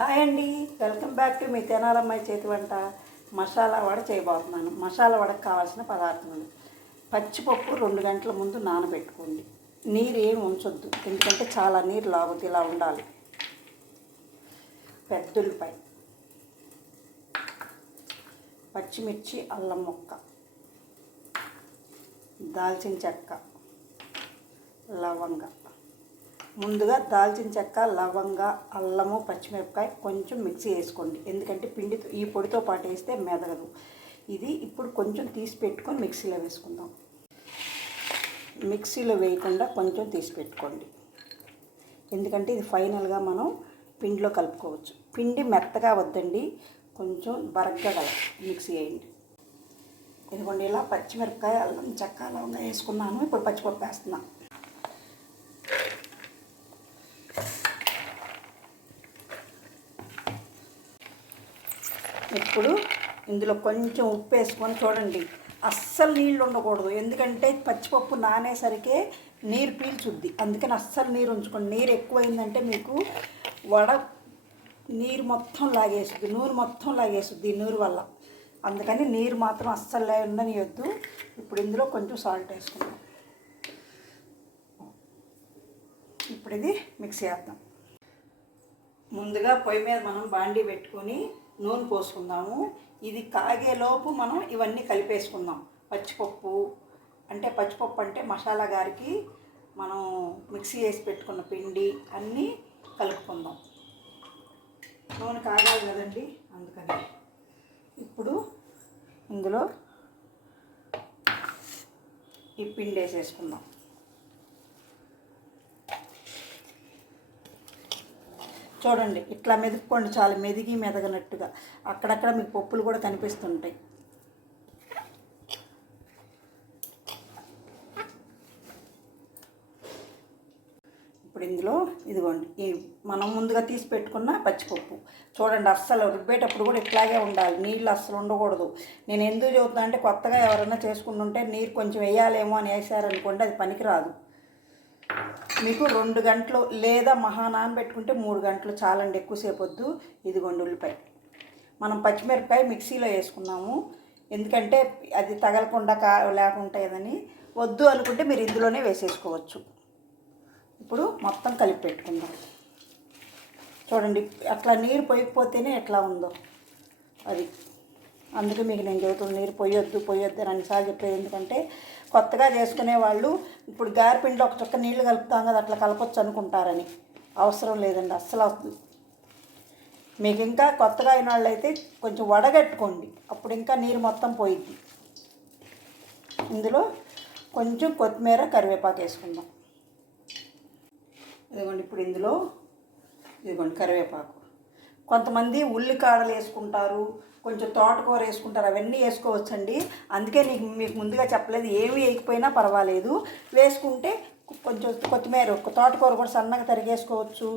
Hi అండి, welcome back to me తెనాలమ్మాయి చేతి వంట. మసాలా వడ చేయబోతున్నాను. మసాలా వడకు కావాల్సిన పదార్థాలు: పచ్చిపప్పు 2 గంటల ముందు నానబెట్టుకోండి. నీరు ఏమి ఉంచొద్దు, ఎందుకంటే చాలా నీరు లాగుద్ది. ఇలా ఉండాలి. పెద్దుల్లిపాయ, పచ్చిమిర్చి, అల్లం ముక్క, దాల్చిన చెక్క, లవంగ. ముందుగా దాల్చిన చెక్క, లవంగ, అల్లము, పచ్చిమిరపకాయ కొంచెం మిక్సీ వేసుకోండి, ఎందుకంటే పిండితో ఈ పొడితో పాటు వేస్తే మెదగదు. ఇది ఇప్పుడు కొంచెం తీసి పెట్టుకొని మిక్సీలో వేసుకుందాం. మిక్సీలో వేయకుండా కొంచెం తీసి పెట్టుకోండి, ఎందుకంటే ఇది ఫైనల్గా మనం పిండిలో కలుపుకోవచ్చు. పిండి మెత్తగా వద్దండి, కొంచెం బరగ్గా మిక్సీ వేయండి. ఇదిగోండి, ఇలా పచ్చిమిరపకాయ, అల్లం చెక్క, లవంగా వేసుకున్నాను. ఇప్పుడు పచ్చిపప్పు వేస్తున్నాను. ఇప్పుడు ఇందులో కొంచెం ఉప్పు వేసుకొని చూడండి. అస్సలు నీళ్ళు ఉండకూడదు, ఎందుకంటే పచ్చిపప్పు నానేసరికే నీరు పీల్చుద్ది. అందుకని అస్సలు నీరు ఉంచుకోండి. నీరు ఎక్కువైందంటే మీకు వడ నీరు మొత్తం లాగేస్తుంది, నూనె మొత్తం లాగేస్తుంది ఈ నూరు వల్ల. అందుకని నీరు మాత్రం అస్సలు ఉండనియొద్దు. ఇప్పుడు ఇందులో కొంచెం సాల్ట్ వేసుకుందాం. ఇప్పుడు ఇది మిక్సీ చేద్దాం. ముందుగా పొయ్యి మీద మనం బాండీ పెట్టుకొని నూనె పోసుకుందాము. ఇది కాగేలోపు మనం ఇవన్నీ కలిపేసుకుందాం. పచ్చిపప్పు అంటే మసాలా గారికి మనం మిక్సీ వేసి పెట్టుకున్న పిండి అన్నీ కలుపుకుందాం. నూనె కాగాలి కదండి, అందుకని. ఇప్పుడు ఇందులో ఈ పిండి వేసేసుకుందాం. చూడండి, ఇట్లా మెదుక్కోండి, చాలా మెదగనట్టుగా. అక్కడక్కడ మీకు పప్పులు కూడా కనిపిస్తుంటాయి. ఇప్పుడు ఇందులో ఇదిగోండి, ఈ మనం ముందుగా తీసి పెట్టుకున్న పచ్చిపప్పు. చూడండి, అస్సలు రుబ్బేటప్పుడు కూడా ఇట్లాగే ఉండాలి, నీళ్ళు అస్సలు ఉండకూడదు. నేను ఎందుకు చెబుతున్నా అంటే, కొత్తగా ఎవరైనా చేసుకుంటుంటే నీరు కొంచెం వేయాలేమో అని వేసారనుకోండి, అది పనికిరాదు. మీకు 2 గంటలు లేదా మహా నానబెట్టుకుంటే 3 గంటలు చాలండి, ఎక్కువసేపు వద్దు. ఇదిగోండి ఉల్లిపాయ. మనం పచ్చిమిరపకాయ మిక్సీలో వేసుకున్నాము, ఎందుకంటే అది తగలకుండా లేకుంటుందని. వద్దు అనుకుంటే మీరు ఇందులోనే వేసేసుకోవచ్చు. ఇప్పుడు మొత్తం కలిపి పెట్టుకుందాం. చూడండి, అట్లా నీరు పొయ్యకపోతేనే ఎట్లా ఉందో అది. అందుకే మీకు నేను చెబుతున్నాను, నీరు పొయ్యొద్దు అని అన్నిసార్లు చెప్పేది. ఎందుకంటే కొత్తగా చేసుకునే వాళ్ళు ఇప్పుడు గారెపిండిలో ఒక చుక్క నీళ్లు కలుపుతాం కదా, అట్లా కలపొచ్చు అనుకుంటారని. అవసరం లేదండి అస్సలు. మీకు ఇంకా కొత్తగా అయిన వాళ్ళు అయితే కొంచెం వడగట్టుకోండి, అప్పుడు ఇంకా నీరు మొత్తం పోయిద్ది. ఇందులో కొంచెం కొత్తిమీర, కరివేపాకు వేసుకుందాం. ఇదిగోండి, ఇప్పుడు ఇందులో ఇదిగోండి కరివేపాకు. కొంతమంది ఉల్లికాడలు వేసుకుంటారు, కొంచెం తోటకూర వేసుకుంటారు, అవన్నీ వేసుకోవచ్చండి. అందుకే మీకు ముందుగా చెప్పలేదు, ఏమి వేయకపోయినా పర్వాలేదు. వేసుకుంటే కొంచెం కొత్తిమీర, తోటకూర కూడా సన్నగా తరిగేసుకోవచ్చు,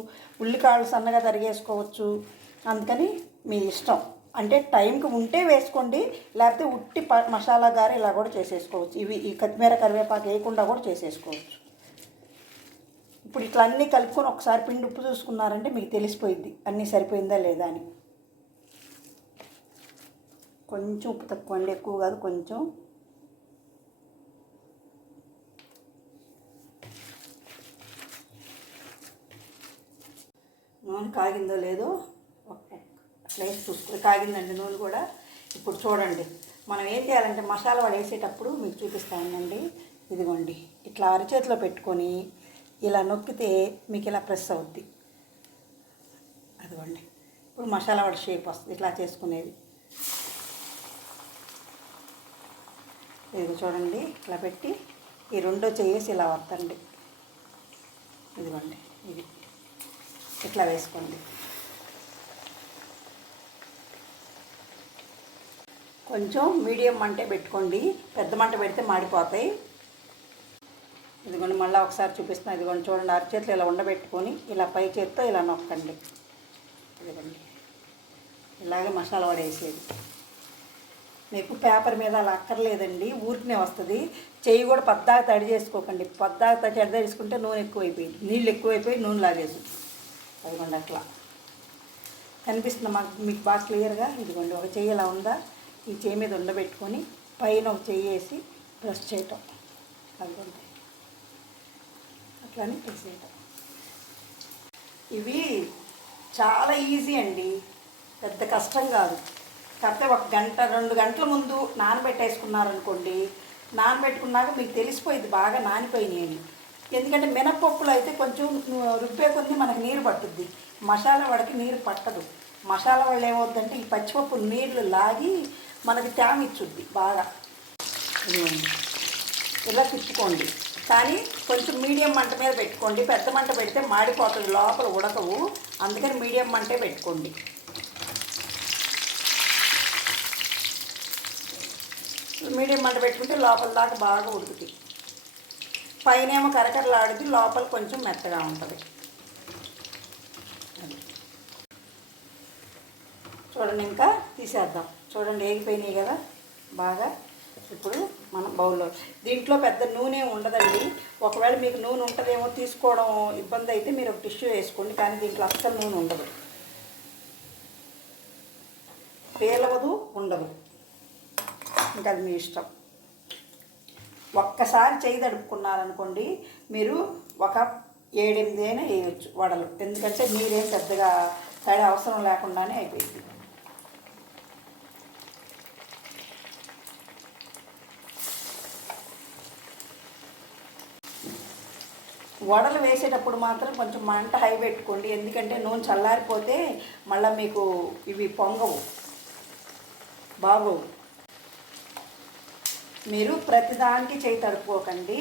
ఉల్లికాడలు సన్నగా తరిగేసుకోవచ్చు. అందుకని మీ ఇష్టం. అంటే టైంకి ఉంటే వేసుకోండి, లేకపోతే ఉట్టి మసాలా గారి ఇలా కూడా చేసేసుకోవచ్చు. ఈ కొత్తిమీర, కరివేపాకు వేయకుండా కూడా చేసేసుకోవచ్చు. ఇప్పుడు ఇట్లా అన్నీ కలుపుకొని ఒకసారి పిండి ఉప్పు చూసుకున్నారంటే మీకు తెలిసిపోయిద్ది అన్నీ సరిపోయిందా లేదా అని. కొంచెం ఉప్పు తక్కువ అండి, ఎక్కువ కాదు, కొంచెం. నూనె కాగిందో లేదో అట్లా వేసి చూసుకుని. కాగిందండి నూనె కూడా. ఇప్పుడు చూడండి, మనం ఏం చేయాలంటే మసాలా వడ వేసేటప్పుడు మీకు చూపిస్తానండి. ఇదిగోండి, ఇట్లా అరచేతిలో పెట్టుకొని ఇలా నొక్కితే మీకు ఇలా ప్రెస్ అవుద్ది. అదిగోండి, ఇప్పుడు మసాలా వడ షేప్ వస్తుంది ఇట్లా చేసుకునేది. ఇది చూడండి, ఇట్లా పెట్టి ఈ రెండో చేసి ఇలా వత్తండి. ఇదిగోండి, ఇది ఇట్లా వేసుకోండి. కొంచెం మీడియం మంటే పెట్టుకోండి, పెద్ద మంట పెడితే మాడిపోతాయి. ఇదిగోండి, మళ్ళీ ఒకసారి చూపిస్తున్నాను. ఇదిగోండి చూడండి, అరచేతులు ఇలా ఉండబెట్టుకొని ఇలా పై చేత్తో ఇలా నొక్కండి. ఇదిగోండి, ఇలాగే మసాలా వడ వేసేది. మీకు పేపర్ మీద అలా అక్కర్లేదండి, ఊరికనే వస్తుంది. చెయ్యి కూడా పద్దాక తడి చేసుకోకండి, పద్దాక తడి చేసుకుంటే నూనె ఎక్కువైపోయింది, నీళ్ళు ఎక్కువైపోయి నూనె లాగేసి. అదిగోండి అట్లా. కనిపిస్తుంది మీకు బాగా క్లియర్గా. ఇదిగోండి, ఒక చెయ్యి ఇలా ఉందా, ఈ చెయ్యి మీద ఉండబెట్టుకొని పైన ఒక చెయ్యి వేసి ప్రెస్ చేయటం. అదిగోండి, అట్లానే ప్రెస్ చేయటం. ఇవి చాలా ఈజీ అండి, పెద్ద కష్టం కాదు. కాకపోతే 1 గంట 2 గంటల ముందు నానబెట్టేసుకున్నారనుకోండి, నానబెట్టుకున్నాక మీకు తెలిసిపోయింది బాగా నానిపోయినాయి అని. ఎందుకంటే మినపప్పులు అయితే కొంచెం రుబ్బే కొద్ది మనకు నీరు పట్టుద్ది, మసాలా వడకి నీరు పట్టదు. మసాలా వడ ఏమవుద్దంటే ఈ పచ్చిపప్పు నీళ్లు లాగి మనకి తేమ ఇచ్చుద్ది బాగా. ఇదిగోండి, ఇలా తిప్పుకోండి, కానీ కొంచెం మీడియం మంట మీద పెట్టుకోండి. పెద్ద మంట పెడితే మాడిపోతుంది, లోపల ఉడకవు. అందుకని మీడియం మంటే పెట్టుకోండి. మీడియం మంట పెట్టుకుంటే లోపల దాకా బాగా ఉడుకుతాయి. పైనేమో కరకరలాడుద్ది, లోపల కొంచెం మెత్తగా ఉంటుంది. చూడండి, ఇంకా తీసేద్దాం. చూడండి, వేగిపోయినాయి కదా బాగా. ఇప్పుడు మనం బౌల్లో, దీంట్లో పెద్ద నూనె ఉండదండి. ఒకవేళ మీకు నూనె ఉంటుందేమో తీసుకోవడం ఇబ్బంది అయితే మీరు ఒక టిష్యూ వేసుకోండి, కానీ దీంట్లో అస్సలు నూనె ఉండదు, పేలవదు, ఉండదు. ఇంకా అది మీ ఇష్టం. ఒక్కసారి చేయి తడుపుకున్నారనుకోండి, మీరు ఒక 7-8 అయినా వేయచ్చు వడలు. ఎందుకంటే మీరేం పెద్దగా తడి అవసరం లేకుండానే అయిపోయింది. వడలు వేసేటప్పుడు మాత్రం కొంచెం మంట హై పెట్టుకోండి, ఎందుకంటే నూనె చల్లారిపోతే మళ్ళీ మీకు ఇవి పొంగవు, బాగోవు. మీరు ప్రతిదానికి చేయి తడుపుకోకండి.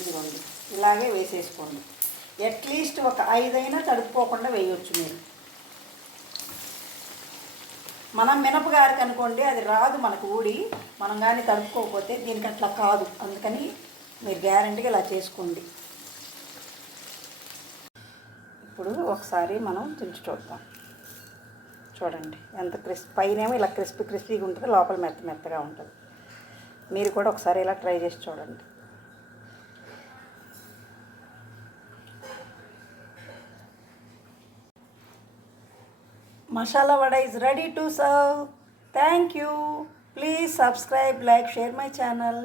ఇదిగోండి, ఇలాగే వేసేసుకోండి. అట్లీస్ట్ ఒక 5 అయినా తడుపుకోకుండా వేయవచ్చు మీరు. మనం మినపగారికి అనుకోండి, అది రాదు మనకు ఊడి, మనం కానీ తడుపుకోకపోతే. దీనికి అట్లా కాదు, అందుకని మీరు గ్యారెంటీగా ఇలా చేసుకోండి. ఇప్పుడు ఒకసారి మనం తుంచి చూద్దాం. చూడండి ఎంత పైనేమో ఇలా క్రిస్పీగా ఉంటుంది, లోపల మెత్తగా ఉంటుంది. మీరు కూడా ఒకసారి ఇలా ట్రై చేసి చూడండి. Masala vada is ready to serve. Thank you. Please subscribe, like, share my channel.